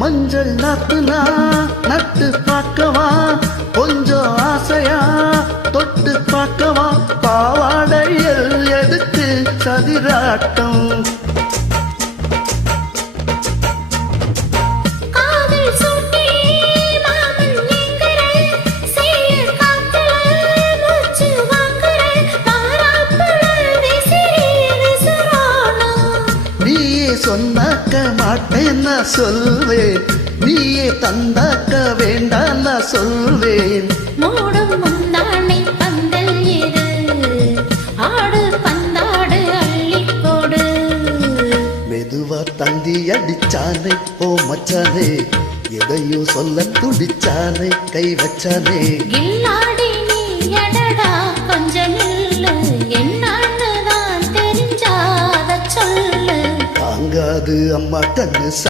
மஞ்சள் நாத்துனா நட்டு பார்க்கவா, கொஞ்சம் ஆசையா தொட்டு பார்க்கவா, பாவாடையில் எதுக்கு சதிராட்டம். சொன்னாக்க மாட்டேன் நான் சொல்வேன், நீயே தந்தாக்க வேண்டாம் நான் சொல்வேன். மூடும் முந்தானை பந்தல் ஏது, ஆடு பந்தாடு அள்ளிக்கோடு. மெதுவா தந்தி அடிச்சானே ஓ மச்சானே, எதையும் சொல்ல துடிச்சானே கை வச்சானே. கில்லாடி நீ எடடா கொஞ்சம் நில்லு, என்னன்னு தான் தெரிஞ்சாத சொல்லு. தாங்காது அம்மா கண்ணு.